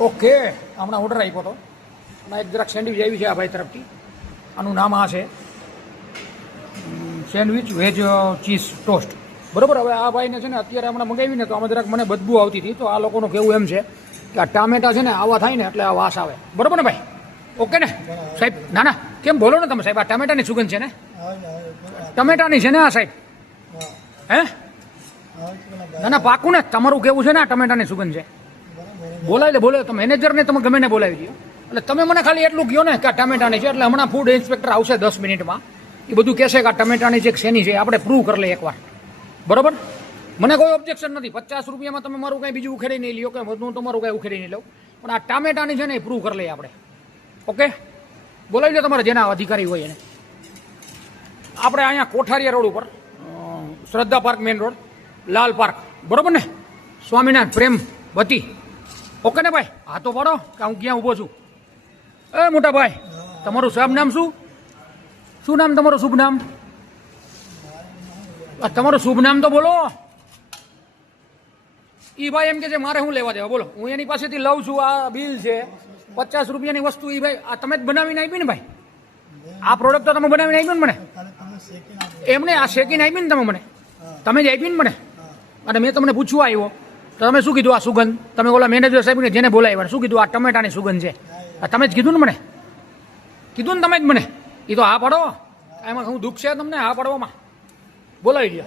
Okay, હમણાં order આપ્યો હતો અને એક જરાક સેન્ડવિચ આવી છે આ ભાઈ તરફથી. આનું નામ આ છે સેન્ડવિચ વેજ ચીઝ ટોસ્ટ. બરાબર. હવે આ ભાઈને છે ને અત્યારે હમણાં મંગાવીને તો આમાં જરાક મને બદબુ આવતી હતી. તો આ લોકોનું કહેવું એમ છે કે આ ટામેટા છે ને આવા થાય ને એટલે આ વાસ આવે. બરાબર ને ભાઈ? ઓકે ને સાહેબ? ના ના, કેમ બોલો ને તમે સાહેબ? આ ટામેટાની સુગંધ છે ને? ટમેટાની છે ને આ સાહેબ? હે? ના ના, પાકું ને? તમારું કેવું છે ને આ ટમેટાની સુગંધ છે? બોલાવી લે, બોલાવી. તમે મેનેજરને તમે ગમે ને બોલાવી દો. એટલે તમે મને ખાલી એટલું કહો ને કે આ ટમેટાની છે. એટલે હમણાં ફૂડ ઇન્સ્પેક્ટર આવશે 10 મિનિટમાં. એ બધું કહેશે કે આ ટમેટાની છે કે શેની છે, આપણે પ્રૂવ કરી લઈએ એકવાર. બરોબર? મને કોઈ ઓબ્જેક્શન નથી. 50 રૂપિયામાં તમે મારું કંઈ બીજું ઉખેડી નહીં લ્યો કે હું તમારું કંઈ ઉખેડી નહીં લઉં, પણ આ ટામેટાની છે ને એ પ્રૂવ કરી લઈએ આપણે. ઓકે, બોલાવી લો તમારે જેના અધિકારી હોય એને. આપણે અહીંયા કોઠારિયા રોડ ઉપર, શ્રદ્ધા પાર્ક મેઇન રોડ, લાલ પાર્ક. બરોબર ને? સ્વામિનારાયણ પ્રેમ વતી. ઓકે ને ભાઈ? હા તો પાડો કે હું ક્યાં ઊભો છું. એ મોટા ભાઈ, તમારું શુભ નામ શું? શું નામ તમારું શુભ નામ? તમારું શુભ નામ તો બોલો. ઈ ભાઈ એમ કે છે મારે શું લેવા દેવા, બોલો. હું એની પાસેથી લઉં છું, આ બિલ છે 50 રૂપિયાની વસ્તુ. ઈ ભાઈ આ તમે જ બનાવીને આપી ને ભાઈ? આ પ્રોડક્ટ તો તમે બનાવીને આપી ને મને? એમને આ શેકીને આપી ને તમે મને? તમે જ આપી ને મને? અને મેં તમને પૂછવા આવ્યો તો તમે શું કીધું? આ સુગંધ. તમે ઓલા મેનેજર સાહેબને જેને બોલાવ્યા શું કીધું? આ ટમેટાની સુગંધ છે. તમે જ કીધું ને મને? કીધું ને તમે જ મને? એ તો હા પાડો. એમાં શું દુઃખ છે તમને હા પાડવામાં? બોલાવી દો.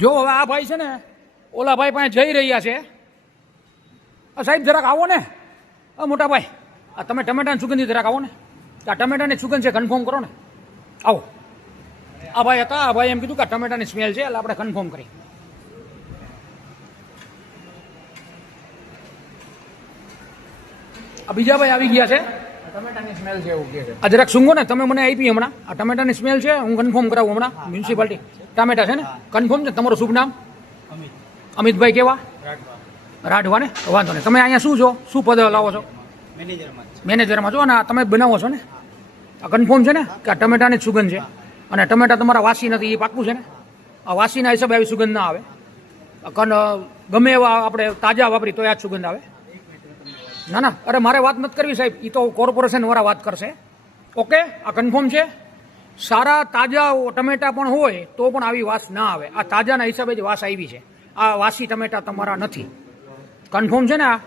જો હવે આ ભાઈ છે ને ઓલા ભાઈ પાસે જઈ રહ્યા છે. સાહેબ જરાક આવો ને. મોટા ભાઈ, આ તમે ટમેટાની સુગંધી જરાક આવો ને. આ ટમેટાની સુગંધ છે, કન્ફર્મ કરો ને. આવો. આ ભાઈ હતા, આ ભાઈ એમ કીધું કે ટમેટાની સ્મેલ છે એટલે આપણે કન્ફર્મ કરી. આ બીજા ભાઈ આવી ગયા છે. ટમેટાની સ્મેલ છે એવું કહે છે. આ જરાક સુંગો ને, તમે મને આપી હમણાં. આ ટમેટાની સ્મેલ છે, હું કન્ફર્મ કરાવું હમણાં. મ્યુનિસિપાલિટી ટામેટા છે ને? કન્ફર્મ છે? તમારું શુભ નામ? અમિતભાઈ કેવા? રાઠવા ને? વાંધો નહીં. તમે અહીંયા શું છો? શું પદ લાવો છો? મેનેજરમાં છો. અને તમે બનાવો છો ને? આ કન્ફર્મ છે ને કે આ ટમેટાની જ સુગંધ છે? અને ટમેટા તમારા વાસી નથી એ પાક્કું છે ને? આ વાસીના હિસાબે આવી સુગંધ ના આવે. ગમે એવા આપણે તાજા વાપરી તો આ જ સુગંધ આવે. ના ના, અરે મારે વાત નથી કરવી સાહેબ, એ તો કોર્પોરેશન વાળા વાત કરશે. ઓકે, આ કન્ફર્મ છે? સારા તાજા ટમેટા પણ હોય તો પણ આવી વાસ ના આવે. આ તાજાના હિસાબે જ વાસ આવી છે. આ વાસી ટમેટા તમારા નથી. કન્ફર્મ છે ને? આ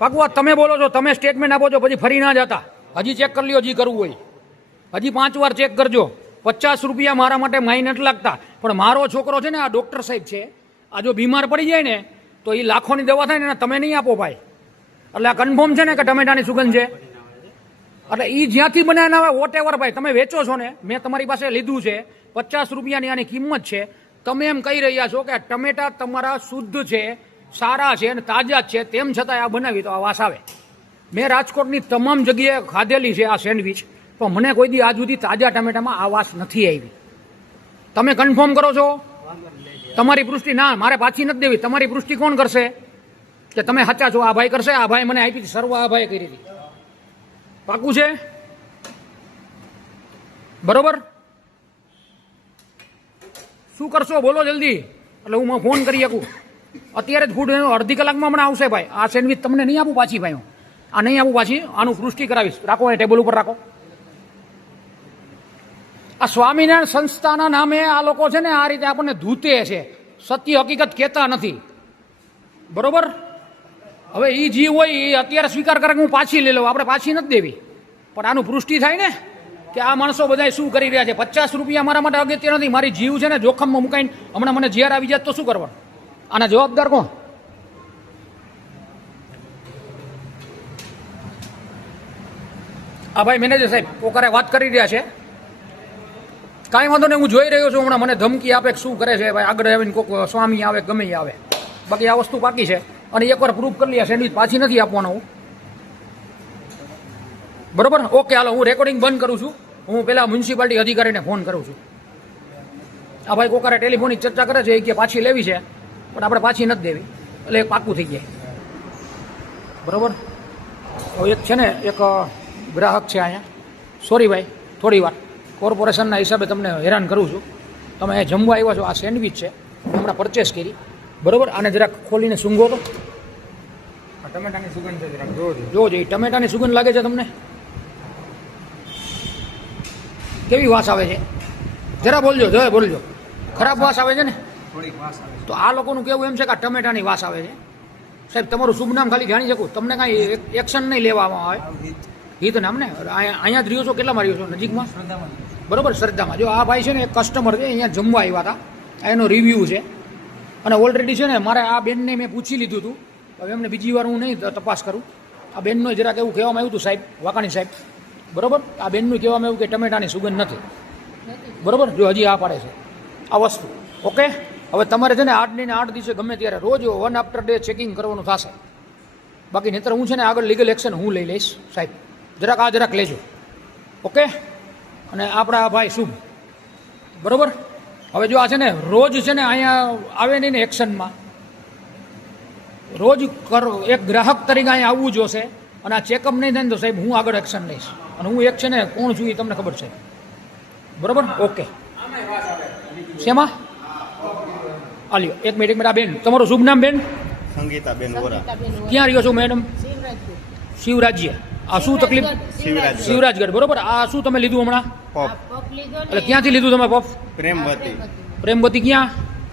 પાકું તમે બોલો છો, તમે સ્ટેટમેન્ટ આપો છો, પછી ફરી ના જતા. હજી ચેક કરી લ્યો, હજી કરવું હોય હજી 5 વાર ચેક કરજો. 50 રૂપિયા મારા માટે માઈ નથી લાગતા, પણ મારો છોકરો છે ને આ ડોક્ટર સાહેબ છે, આ જો બીમાર પડી જાય ને તો એ લાખોની દવા થાય ને, તમે નહીં આપો ભાઈ. એટલે આ કન્ફર્મ છે ને કે ટમેટાની સુગંધ છે? એટલે એ જ્યાંથી બનાવીને આવે વોટ એવર ભાઈ, તમે વેચો છો ને, મેં તમારી પાસે લીધું છે 50 રૂપિયાની આની કિંમત છે. તમે એમ કહી રહ્યા છો કે ટમેટા તમારા શુદ્ધ છે, સારા છે અને તાજા જ છે, તેમ છતાં આ બનાવી તો આ વાસ આવે. મેં રાજકોટની તમામ જગ્યાએ ખાધેલી છે આ સેન્ડવિચ, પણ મને કોઈ દી આજ સુધી તાજા ટમેટામાં આ વાસ નથી આવી. તમે કન્ફર્મ કરો છો? તમારી પુષ્ટિ ના, મારે પાછી નથી દેવી. તમારી પુષ્ટિ કોણ કરશે કે તમે સાચા છો? આ ભાઈ કરશે. આ ભાઈ મને આપી હતી, સર્વ આ ભાઈ કરી હતી. પાકું છે? બરોબર? શું કરશો બોલો જલ્દી, એટલે હું ફોન કરી શકું. અત્યારે જ ફૂડ અડધી કલાકમાં હમણાં આવશે ભાઈ. આ સેન્ડવિચ તમને નહીં આપું પાછી ભાઈ, હું આ નહીં આપું પાછી. આનું પુષ્ટિ કરાવીશ. રાખો, એ ટેબલ ઉપર રાખો. આ સ્વામિનારાયણ સંસ્થાના નામે આ લોકો છે ને આ રીતે આપણને ધૂતે છે, સત્ય હકીકત કહેતા નથી. બરોબર? હવે એ જીવ હોય એ અત્યારે સ્વીકાર કરે કે હું પાછી લઈ લઉં. આપણે પાછી નથી દેવી, પણ આનું પુષ્ટિ થાય ને કે આ માણસો બધા શું કરી રહ્યા છે. 50 રૂપિયા મારા માટે અગત્ય નથી. મારી જીવ છે ને જોખમમાં મુકાઈને હમણાં મને ઝેર આવી જાય તો શું કરવાનું? આના જવાબદાર કોણ? આ ભાઈ મેનેજર સાહેબ પોકારે વાત કરી રહ્યા છે. કાંઈ વાંધો નહીં, હું જોઈ રહ્યો છું હમણાં. મને ધમકી આપે શું કરે છે ભાઈ, આગળ આવીને કોઈક સ્વામી આવે ગમે એ આવે. બાકી આ વસ્તુ બાકી છે અને એકવાર પ્રૂફ કરી લે. સેન્ડવિચ પાછી નથી આપવાનો હું. બરોબર? ઓકે, હાલો હું રેકોર્ડિંગ બંધ કરું છું. હું પેલા મ્યુનિસિપાલિટી અધિકારીને ફોન કરું છું. આ ભાઈ કોકારે ટેલિફોનિક ચર્ચા કરે છે, એ કે પાછી લેવી છે, પણ આપણે પાછી નથી દેવી. એટલે એક પાકું થઈ જાય. બરોબર? હવે એક છે ને એક ગ્રાહક છે અહીંયા. સોરી ભાઈ, થોડી વાર કોર્પોરેશનના હિસાબે તમને હેરાન કરું છું. તમે જમવા આવ્યા છો. આ સેન્ડવિચ છે, હમણાં પરચેસ કરી. બરોબર, આને જરાક ખોલીને સૂંઘો તો આ ટમેટાની સુગંધ છે જરાક જોજો. જોજો, એ ટમેટાની સુગંધ લાગે છે તમને? કેવી વાસ આવે છે? જરા બોલજો, જરા બોલજો. ખરાબ વાસ આવે છે ને? થોડીક વાસ આવે તો આ લોકોનું કેવું એમ છે કે આ ટમેટાની વાસ આવે છે. સાહેબ, તમારું શુભ નામ ખાલી જાણી શકું? તમને કાંઈ એક્શન નહીં લેવામાં આવે. હિત નામ ને? અહીંયા જ રહ્યો છો? કેટલામાં રહ્યો છો? નજીકમાં? બરોબર, શ્રદ્ધામાં. જો આ ભાઈ છે ને એક કસ્ટમર છે, અહીંયા જમવા આવ્યા હતા, આ એનો રિવ્યૂ છે. અને ઓલરેડી છે ને મારે આ બેનને મેં પૂછી લીધું હતું. હવે એમને બીજી વાર હું નહીં તપાસ કરું. આ બેનનો જરાક એવું કહેવામાં આવ્યું હતું, સાહેબ વાકાણી સાહેબ, બરોબર, આ બેનનું કહેવામાં આવ્યું કે ટમેટાની સુગંધ નથી. બરોબર, જો હજી આ પાડે છે આ વસ્તુ. ઓકે, હવે તમારે છે ને 8 ને 8 દિવસે ગમે ત્યારે રોજ 1 આફ્ટર ડે ચેકિંગ કરવાનું થશે. બાકી નહીતર હું છે ને આગળ લીગલ એક્શન હું લઈ લઈશ. સાહેબ જરાક લેજો. ઓકે, અને આપણા ભાઈ શુભ, બરોબર. હવે જો આ છે ને રોજ છે ને અહીંયા આવે નહીં ને એક્શનમાં, રોજ એક ગ્રાહક તરીકે અહીંયા આવવું જોશે. અને આ ચેકઅપ નહીં થાય ને તો સાહેબ હું આગળ એક્શન લઈશ. અને હું એક છે ને કોણ છું એ તમને ખબર છે, બરોબર. ઓકે, શેમાં આલ્યો એક મિનિટ. આ બેન, તમારું શુભ નામ બેન? સંગીતાબેન વોરા. ક્યાં રહ્યો છો મેડમ? શિવરાજ્ય. આ શું તકલીફ? શિવરાજગઢ, બરોબર. આ શું તમે લીધું હમણાં? પોપ એટલે ક્યાંથી લીધું તમે પફ? પ્રેમવતી પ્રેમવતી ક્યાં?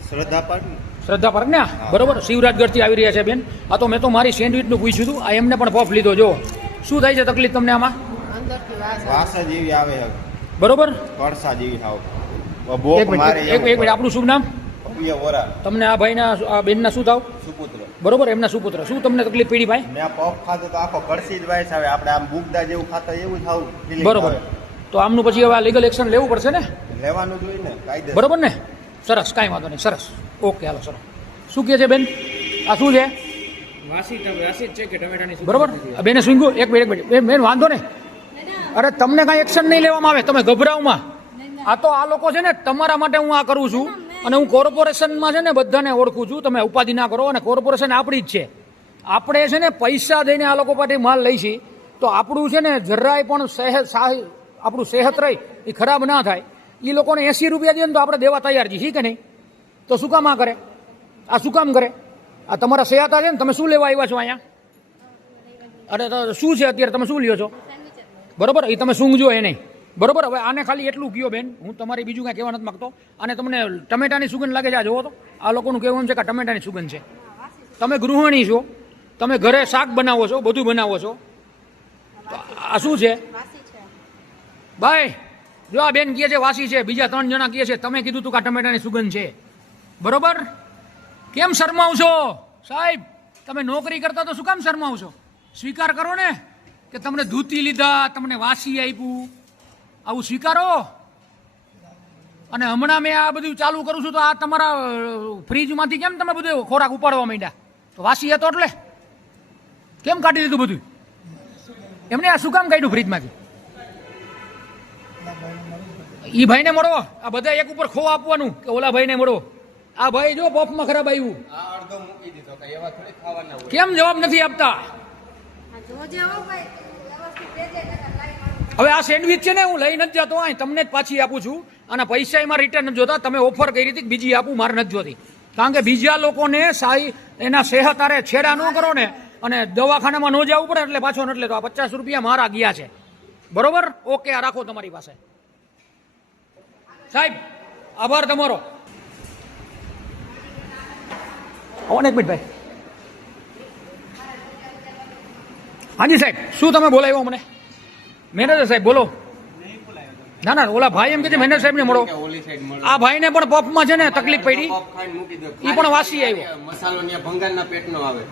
શ્રદ્ધા પાર્ક. શ્રદ્ધા પાર્ક ને? બરોબર, શિવરાજગઢથી આવી રહ્યા છે બેન. આ તો મેં તો મારી સેન્ડવિચનું પૂછ્યું હતું, આ એમને પણ પફ લીધો. જો શું થાય છે તકલીફ તમને આમાં? વાસ જેવી આવે છે, બરોબર. કળસા જેવી હાવ એક બોક મિનિટ, મારે એક મિનિટ. આપણું શુભ નામ? પપિયા વોરા. તમને આ ભાઈના આ બેનના શું થાવ? સુપુત્ર. બરોબર, એમના સુપુત્ર. શું તમને તકલીફ પડી ભાઈ? મેં પોપ ખાધો તો આખો કળસી જ વાઈસ આવે. આપણે આમ બુગદા જેવું ખાતા એવું જ થાવ feeling બરોબર, આવે. તો આમનું પછી હવે લીગલ એક્શન લેવું પડશે ને? લેવાનું જોઈએ ને કાયદે. બરોબર ને? સરસ, કાંઈ વાંધો નહીં. સરસ, ઓકે, હાલો. સરસ. શું કહે છે બેન? આ શું છે? વાસી જ છે કે ટમેટાની સુગંધ બરોબર, નથી? આ બેને સ્વિંગો એક મિનિટ. બેન વાંધો નહીં. અરે તમને કાંઈ એક્શન નહીં લેવામાં આવે, તમે ગભરાવમાં. આ તો આ લોકો છે ને તમારા માટે હું આ કરું છું. અને હું કોર્પોરેશનમાં છે ને બધાને ઓળખું છું. તમે ઉપાધિ ના કરો. અને કોર્પોરેશન આપણી જ છે. આપણે છે ને પૈસા દઈને આ લોકો પાસે માલ લઈ છીએ તો આપણું છે ને જરાય પણ આપણું સેહત રહી એ ખરાબ ના થાય. એ લોકોને 80 રૂપિયા દે ને તો આપણે દેવા તૈયાર છીએ, કે નહીં? તો શું કામ આ કરે? આ શું કામ કરે? આ તમારા સેહત છે ને, તમે શું લેવા આવ્યા છો અહીંયા? અરે તો શું છે અત્યારે, તમે શું લ્યો છો? બરોબર, એ તમે સૂંઘજો એ નહીં. બરોબર, હવે આને ખાલી એટલું કયો બેન, હું તમારી બીજું કાંઈ કહેવા નથી માગતો. અને તમને ટમેટાની સુગંધ લાગે છે? આ જોવો તો, આ લોકોનું કહેવું એમ છે કે ટમેટાની સુગંધ છે. તમે ગૃહિણી છો, તમે ઘરે શાક બનાવો છો, બધું બનાવો છો, તો આ શું છે ભાઈ? જો આ બેન કહે છે વાસી છે, બીજા 3 જણા કહે છે તમે કીધું તું કે આ ટમેટાની સુગંધ છે. બરોબર, કેમ શરમાવ છો સાહેબ? તમે નોકરી કરતા તો શું કામ શરમાવ છો? સ્વીકાર કરો ને કે તમને ધૂતી લીધા, તમને વાસી આપ્યું, આવું સ્વીકારો. અને હમણાં મેં આ બધું ચાલુ કરું છું તો આ તમારા ફ્રીજમાંથી કેમ તમે બધું ખોરાક ઉપાડવા માંડ્યા? તો વાસી હતો એટલે કેમ કાઢી દીધું બધું? એમને આ શું કામ કાઢ્યું ફ્રીજમાંથી? ઈ ભાઈને મળો. આ બધા એક ઉપર ખો આપવાનું કે ઓલા ભાઈને મળો. આ ભાઈ જો પફમાં ખરાબ આવ્યું, કેમ જવાબ નથી આપતા? હવે આ સેન્ડવિચ છે ને હું લઈ નથી જતો, અહીં તમને જ પાછી આપું છું. અને પૈસા એમાં રિટર્ન નથી જોતા. તમે ઓફર કરી હતી બીજી આપું, મારે નથી જોતી. કારણ કે બીજા લોકોને એના સેહત આરે છેડા ન કરો ને, અને દવાખાનામાં ન જવું પડે એટલે પાછો નથી લેતો. આ 50 રૂપિયા મારા ગયા છે. બરોબર, ઓકે, આ રાખો તમારી પાસે. સાહેબ આભાર તમારો. એક મિનિટ ભાઈ. હાજી સાહેબ, શું તમે બોલાવ્યો મને? મેનેજર સાહેબ બોલો. ના ના, ઓલા ભાઈ એમ કે છે મેનેજર સાહેબ ને મળો. આ ભાઈને પણ પફમાં છે ને તકલીફ પડી, એ પણ વાસી આવ્યો. મસાલો ને ભંગારના પેટનો આવે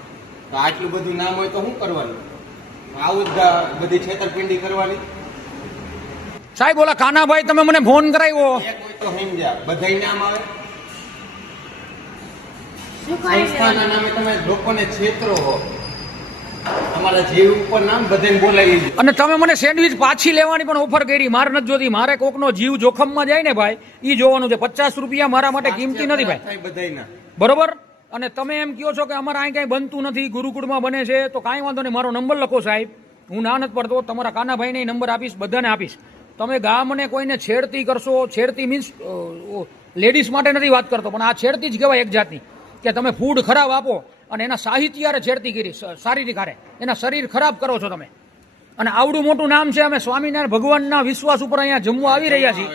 તો આટલું બધું નામ હોય તો શું કરવાનું? આવું જ બધી છેતરપિંડી કરવાની. સાહેબ ઓલા કાનાભાઈ તમે મને ફોન કરાવ્યો. એક હોય તો સમજ્યા, બધાય નામ આવે. સંસ્થાના નામે તમે લોકોને છેતરો હો. તમારા જીવ ઉપર નામ બધાને બોલાવી દો. અને તમે મને સેન્ડવિચ પાછી લેવાની પણ ઓફર કરી, મારે નથી જોતી. મારે કોકનો જીવ જોખમમાં જાય ને ભાઈ, એ જોવાનું છે. 50 રૂપિયા મારા માટે કિંમતી નથી ભાઈ. બધાયના બરોબર. અને તમે એમ કહો છો કે અમારે અહીં કાંઈ બનતું નથી, ગુરુકુળમાં બને છે, તો કાંઈ વાંધો નહીં. મારો નંબર લખો સાહેબ, હું ના નથી પડતો. તમારા કાનાભાઈને નંબર આપીશ, બધાને આપીશ. તમે ગામને કોઈને છેડતી કરશો, છેડતી મીન્સ લેડીઝ માટે નથી વાત કરતો, પણ આ છેડતી જ કહેવાય એક જાતની. કે તમે ફૂડ ખરાબ આપો અને એના સાહિત્યારે છેડતી કરી શારીરિક હારે એના શરીર ખરાબ કરો છો તમે. અને આવડું મોટું નામ છે, અમે સ્વામિનારાયણ ભગવાનના વિશ્વાસ ઉપર અહીંયા જમવા આવી રહ્યા છીએ.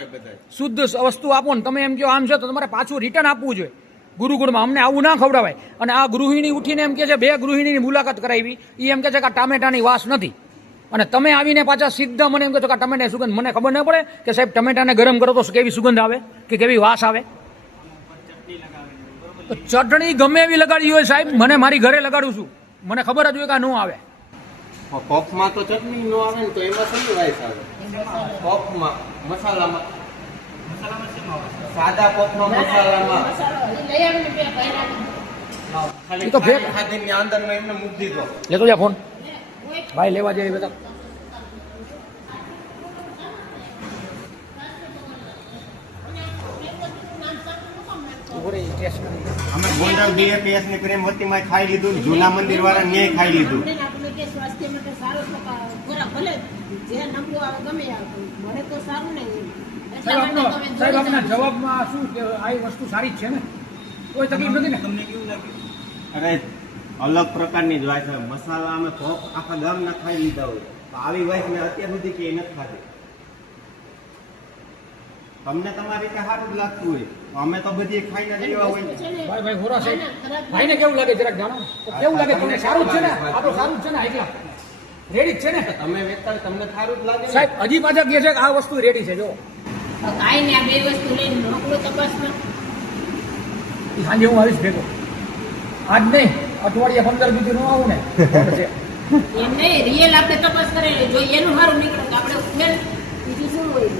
શુદ્ધ વસ્તુ આપો ને તમે એમ કહો આમ છે તો તમારે પાછું રિટર્ન આપવું જોઈએ ગુરુકુળમાં. અમને આવું ના ખવડાવાય. અને આ ગૃહિણી ઉઠીને એમ કે છે 2 ગૃહિણીની મુલાકાત કરાવી, એ એમ કે છે કે આ ટામેટાની વાસ નથી. અને તમે આવીને પાછા સીધા મને એમ કહો છો કે આ ટમેટાની સુગંધ. મને ખબર ન પડે કે સાહેબ ટમેટાને ગરમ કરો તો કેવી સુગંધ આવે કે કેવી વાસ આવે? ચટણી ગમે એવી લગાડી હોય સાહેબ, મને મારી ઘરે લગાડું છું, મને ખબર જ હોય કે આ ન આવે. પફમાં તો ચટણી નો આવે ને તો એમાં શેની વાઈસ આવે? પફમાં મસાલામાં સાદા પફમાં મસાલામાં ખાલી તો ફેર ખાધીની અંદરનો એમને મૂકી દીધો. લેતો જા ફોન ભાઈ લેવા જાય બધા. અમે ગોંડલ BAPS ની પ્રેમ વતીમાં ખાઈ લીધું, જૂના મંદિર વાળા ન્યાય ખાઈ લીધું. સ્વાસ્થ્ય માટે સારો ખોરાક ભલે જે નબળું આવે ગમે આવે મને તો સારું નહીં. સાહેબ આપના જવાબમાં શું કે આ વસ્તુ સારી જ છે ને, કોઈ તકલીફ નથી ને? તમને કેવું લાગે? અરે અલગ પ્રકારની જ વાઈસ હોય. મસાલા અમે પફ આખા ગામના ખાઈ લીધા હોય, તો આવી વાઈસ મેં અત્યાર સુધી કે નથી ખાધી. તમને તમારી રીતે સારું જ લાગતું હોય, અમે તો બધી ખાઈને જ એવા હોય. ભાઈ હોરા સાહેબ ભાઈને કેવું લાગે જરાક જાણો તો કેવું લાગે? તમને સારું જ છે ને? આ તો સારું જ છે ને? એકલા રેડી જ છે ને? તમે વેચતા તમને સારું જ લાગે ને? સાહેબ હજી પાછા કહે છે કે આ વસ્તુ રેડી છે. જો કાંઈ ને આ 2 વસ્તુ લઈને મોકલો તપાસમાં. સાંજે હું આવીશ ભેગો, આજ નહીં અઠવાડિયા 15 સુધી નો આવું ને એમ નહીં, રિયલ આપણે તપાસ કરીએ, જો એનું સારું નીકળે તો આપણે ફેર બીજું શું હોય?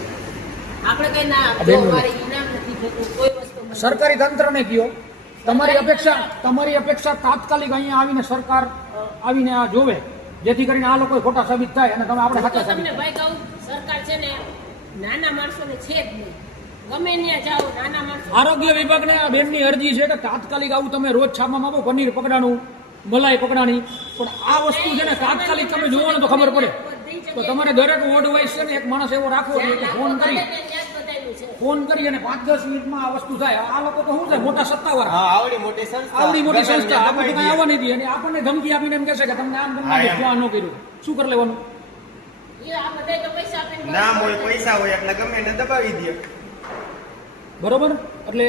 આપણે કઈ ના જો અમારે ઇનામ નથી થતું કોઈ વસ્તુ. સરકારી તંત્રને કયો તમારી અપેક્ષા તાત્કાલિક અહીંયા આવીને સરકાર આવીને આ જોવે, જેથી કરીને આ લોકો ખોટા સાબિત થાય અને તમે આપણે સાચા સાબિત તમને ભાઈ કહું, સરકાર છે ને નાના માણસોને છે જ નહીં. ગમે ત્યાં જાઓ નાના માણસો. આરોગ્ય વિભાગને આ બેનની અરજી છે કે તાત્કાલિક આવું તમે રોજ છાપવામાં આપો પનીર પકડાનું, મલાઈ પકડાની, પણ આ વસ્તુ છે ને તાત્કાલિક તમે જોવો ને તો ખબર પડે. તો તમારે દરેક વોર્ડ વાઇઝ છે ને એક માણસ એવો રાખવો જોઈએ કે ફોન કરી અને 5-10 મિનિટમાં આ વસ્તુ થાય. આ લોકો તો શું છે મોટા સત્તાવાળા, હા, આવડી મોટી સંસ્થા આપણે કઈ આવવા નહીં દે અને આપણને ધમકી આપીને એમ કહેશે કે તમને આમ તમને આ ન કર્યું, શું કરી લેવાનું? એ આ બધા તો પૈસા આપીને નામ હોય, પૈસા હોય એટલે ગમે એને દબાવી દે. બરોબર. એટલે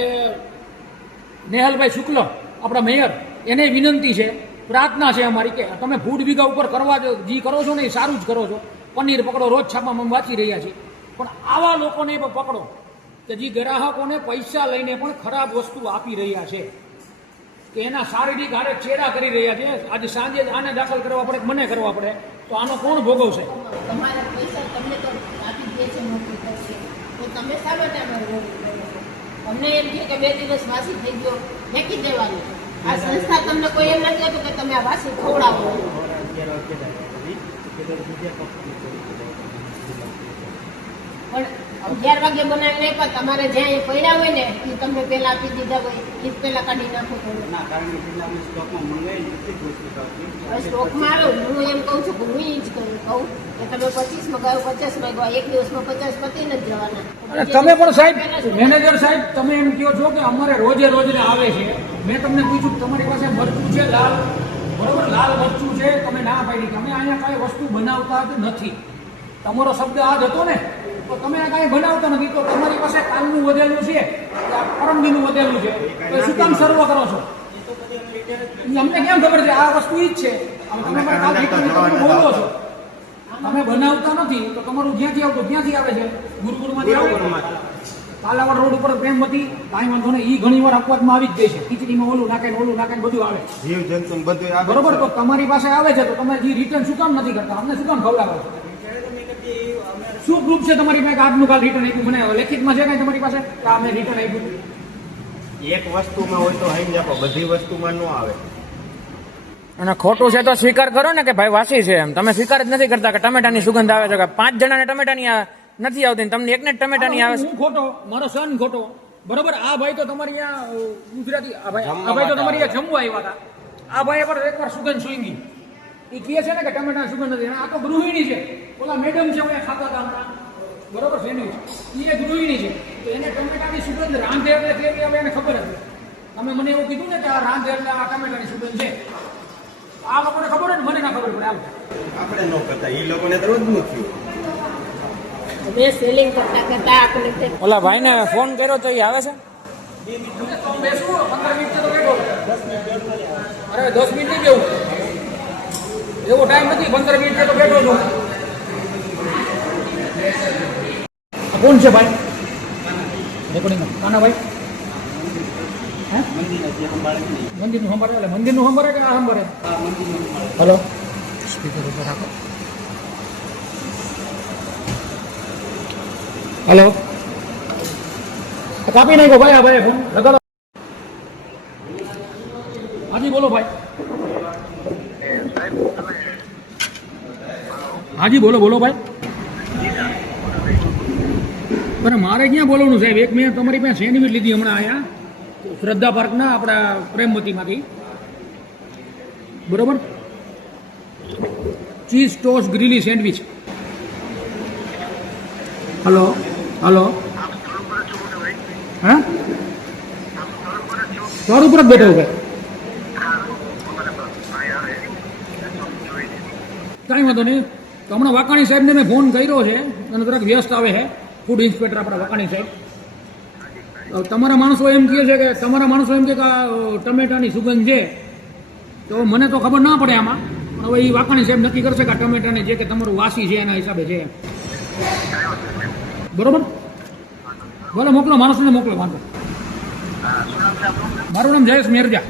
નેહલભાઈ શુક્લ આપણા મેયર, એને વિનંતી છે, પ્રાર્થના છે અમારી કે તમે ફૂડ વીઘા ઉપર કરવા જે કરો છો ને એ સારું જ કરો છો. પનીર પકડો, રોજ છાપામાં વાંચી રહ્યા છીએ, પણ આવા લોકોને પણ પકડો કે જે ગ્રાહકોને પૈસા લઈને પણ ખરાબ વસ્તુ આપી રહ્યા છે, કે એના શારીરિક હારે ચેડા કરી રહ્યા છે. આજે સાંજે આને દાખલ કરવા પડે, મને કરવા પડે, તો આનો કોણ ભોગવશે? તમારા પૈસા તમને તો આપી દે છે નોકરી કરશે તો તમે શા માટે અમારે રોકવું પડે? અમને એમ કહે કે 2 દિવસ વાસી થઈ ગયો ફેંકી દેવાનું. આ સંસ્થા તમને કોઈ એમ નથી કહેતું કે તમે આ વાસી ખવડાવો. પણ 11 વાગે બનાવીને આપ્યા, તમારે જ્યાં એ પડ્યા હોય ને એ તમને પહેલા આપી દીધા હોય, એ પહેલા કાઢી નાખો થોડું. સ્ટોકમાં આવ્યો, હું એમ કહું છું કે હું એ જ કહું કે તમે 25 મગાવો, 50 મગાવો, 1 દિવસમાં 50 પતી નથી જવાના. અને તમે પણ સાહેબ મેનેજર સાહેબ તમે એમ કહો છો કે અમારે રોજે રોજને આવે છે. મેં તમને પૂછ્યું તમારી પાસે મરચું છે લાલ, બરોબર, લાલ મરચું છે, તમે ના પાડી. તમે અહીંયા કાંઈ વસ્તુ બનાવતા જ નથી, તમારો શબ્દ આ જ હતો ને, તો તમે આ કાંઈ બનાવતા નથી, તો તમારી પાસે કાલનું વધેલું છે, પરમદીનું વધેલું છે, તો શું કામ સર્વ કરો છો? અમને કેમ ખબર છે આ વસ્તુ ઈ જ છે? તમે બોલો છો, તમે બનાવતા નથી, તો તમારું જ્યાંથી આવતું ત્યાંથી આવે છે, ગુરુકુળમાંથી આવે. કાલાવાડ રોડ ઉપર પ્રેમવતી કાંઈ વાંધો નહીં, ઈ ઘણી વાર અપવાદમાં આવી જ જાય છે. ખીચડીમાં ઓલું નાખે બધું આવે, જીવ જંતુ બધું આવે. બરોબર. તો તમારી પાસે આવે છે તો તમે જે રિટર્ન શું કામ નથી કરતા? અમને શું કામ ખવડાવો છો? શું પ્રૂફ છે તમારી પાસે આજનું કાલ રિટર્ન આપ્યું? મને લેખિતમાં છે કઈ તમારી પાસે કે અમે રિટર્ન આપ્યું? એક વસ્તુમાં હોય તો હાઈ આપો, બધી વસ્તુમાં ન આવે. અને ખોટું છે તો સ્વીકાર કરો ને કે ભાઈ વાસી છે. એમ તમે સ્વીકાર જ નથી કરતા કે ટમેટાની સુગંધ આવે છે, કે 5 જણાને ટમેટાની નથી આવતી, તમને એકને જ ટમેટાની આવે છે. હું ખોટો, મારો સન ખોટો, બરોબર. આ ભાઈ તો તમારી અહીંયા ગુજરાતી, આ ભાઈ તો તમારી અહીંયા જમવા આવ્યા હતા. આ ભાઈ પર એકવાર સુગંધ સુંગી, એ કહે છે ને કે ટમેટા સુગંધ નથી. આ તો ગૃહિણી છે, ઓલા મેડમ છે અહીંયા ખાતા હતા, બરોબર, સેન્ડવિચ, એ ગૃહિણી છે, તો એને ટમેટાની સુગંધ રાંધે એટલે કેવી આવે એને ખબર હતી. તમે મને એવું કીધું ને કે આ રાંધ એટલે આ ટમેટાની સુગંધ છે. આ લોકોને ખબર હોય ને મને ના ખબર પડે. આવું આપણે ન કરતા એ લોકોને તો રોજનું થયું. અમે સેલિંગ કરતા કરતા આપણે તે- ઓલા ભાઈને ફોન કર્યો તો એ આવે છે? તો બેસવું 15 મિનિટ તો બેઠો. અરે 10 મિનિટ નહીં બેવું. એવો ટાઈમ નથી. 15 મિનિટ તો બેઠો છું. આ કોણ છે ભાઈ? રેકોર્ડિંગ કાના ભાઈ? હે? મંદિરનું સંભાળે એટલે મંદિરનું સંભાળે કે આ સંભાળે? હલો, સ્પીકર ઉપર રાખો. હલો, કાપી નાખો ભાઈ. આ ભાઈ ફોન લગાડો. હાજી બોલો ભાઈ. હાજી બોલો બોલો ભાઈ. અરે મારે ક્યાં બોલવાનું સાહેબ? એક મેં તમારી પાસે સેન્ડવિચ લીધી હમણાં આયા શ્રદ્ધા પાર્કના આપણા પ્રેમવતીમાંથી, બરોબર? Cheese toast Greeley sandwich. Hello hello, હા સ્ટોર ઉપર જ બેઠો ભાઈ. કાંઈ વાંધો નહીં. તો હમણાં વાકાણી સાહેબને મેં ફોન કર્યો છે અને જરાક વ્યસ્ત આવે છે. ફૂડ ઇન્સ્પેક્ટર આપણા વાકાણી સાહેબ. તમારા માણસો એમ કહે છે કે આ ટમેટાની સુગંધ છે. તો મને તો ખબર ના પડે આમાં. હવે એ વાકાણી સાહેબ નક્કી કરશે કે આ ટમેટાની જે કે તમારું વાસી છે એના હિસાબે છે. બરોબર, ભલે મોકલો, માણસોને મોકલો. વાંધો. મારું નામ જયેશ મેરજા.